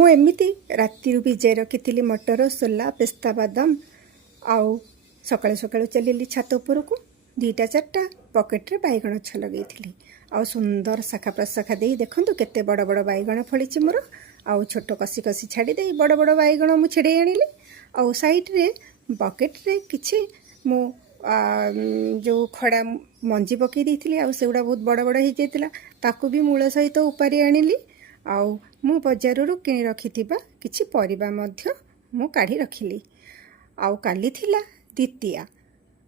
ମୁଁ ଏମିତି ରାତିରୁ ଭିଜାଇ ରଖିଥିଲି ମଟର, ସୋଲା, ପେସ୍ତା ବାଦାମ। ଆଉ ସକାଳୁ ସକାଳୁ ଚାଲିଲି ଛାତ ଉପରକୁ। 2ଟା 4ଟା ପକେଟରେ ବାଇଗଣ ଗଛ ଲଗେଇଥିଲି। ଆଉ ସୁନ୍ଦର ଶାଖା ପ୍ରଶାଖା ଦେଇ ଦେଖନ୍ତୁ କେତେ ବଡ଼ ବଡ଼ ବାଇଗଣ ଫଳିଛି ମୋର। ଆଉ ଛୋଟ କଷି କଷି ଛାଡ଼ି ଦେଇ ବଡ଼ ବଡ଼ ବାଇଗଣ ମୁଁ ଛିଡ଼େଇ ଆଣିଲି। ଆଉ ସାଇଡ଼ରେ ବକେଟରେ କିଛି ମୁଁ ଯେଉଁ ଖଡ଼ା ମଞ୍ଜି ପକାଇ ଦେଇଥିଲି, ଆଉ ସେଗୁଡ଼ା ବହୁତ ବଡ଼ ବଡ଼ ହେଇଯାଇଥିଲା, ତାକୁ ବି ମୂଳ ସହିତ ଉପାରି ଆଣିଲି। ଆଉ ମୁଁ ବଜାରରୁ କିଣି ରଖିଥିବା କିଛି ପରିବା ମଧ୍ୟ ମୁଁ କାଢ଼ି ରଖିଲି। ଆଉ କାଲି ଥିଲା ଦ୍ୱିତୀୟା।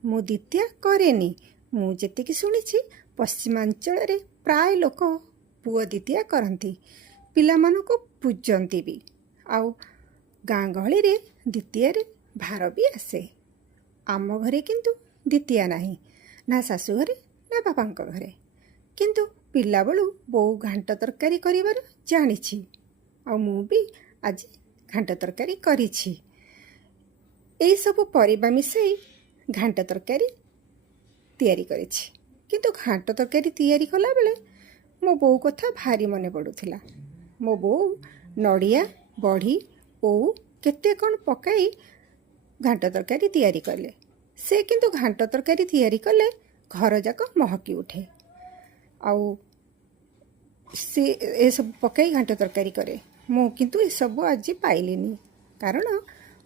ମୁଁ ଦ୍ୱିତୀୟା କରେନି। ମୁଁ ଯେତିକି ଶୁଣିଛି ପଶ୍ଚିମାଞ୍ଚଳରେ ପ୍ରାୟ ଲୋକ ପୁଅ ଦ୍ୱିତୀୟା କରନ୍ତି, ପିଲାମାନଙ୍କୁ ପୂଜନ୍ତି ବି। ଆଉ ଗାଁ ଗହଳିରେ ଦ୍ୱିତୀୟାରେ ଭାର ବି ଆସେ। ଆମ ଘରେ କିନ୍ତୁ ଦ୍ୱିତୀୟା ନାହିଁ, ନା ଶାଶୁ ଘରେ ନା ବାପାଙ୍କ ଘରେ। କିନ୍ତୁ ପିଲାବେଳୁ ବୋଉ ଘାଣ୍ଟ ତରକାରୀ କରିବାର ଜାଣିଛି, ଆଉ ମୁଁ ବି ଆଜି ଘାଣ୍ଟ ତରକାରୀ କରିଛି। ଏଇସବୁ ପରିବା ମିଶାଇ ଘାଣ୍ଟ ତରକାରୀ ତିଆରି କରିଛି। କିନ୍ତୁ ଘାଣ୍ଟ ତରକାରୀ ତିଆରି କଲାବେଳେ ମୋ ବୋଉ କଥା ଭାରି ମନେ ପଡ଼ୁଥିଲା। ମୋ ବୋଉ ନଡ଼ିଆ, ବଢ଼ି, ଓଉ କେତେ କ'ଣ ପକାଇ ଘାଣ୍ଟ ତରକାରୀ ତିଆରି କଲେ। ସେ କିନ୍ତୁ ଘାଣ୍ଟ ତରକାରୀ ତିଆରି କଲେ ଘରଯାକ ମହକି ଉଠେ। ଆଉ ସେ ଏସବୁ ପକାଇ ଘାଣ୍ଟ ତରକାରୀ କରେ। ମୁଁ କିନ୍ତୁ ଏସବୁ ଆଜି ପାଇଲିନି, କାରଣ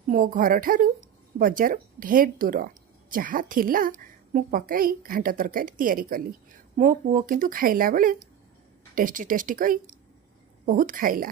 ମୋ ଘରଠାରୁ ବଜାର ଢେର ଦୂର। ଯାହା ଥିଲା ମୁଁ ପକାଇ ଘାଣ୍ଟ ତରକାରୀ ତିଆରି କଲି। ମୋ ପୁଅ କିନ୍ତୁ ଖାଇଲା ବେଳେ ଟେଷ୍ଟି ଟେଷ୍ଟି କହି ବହୁତ ଖାଇଲା।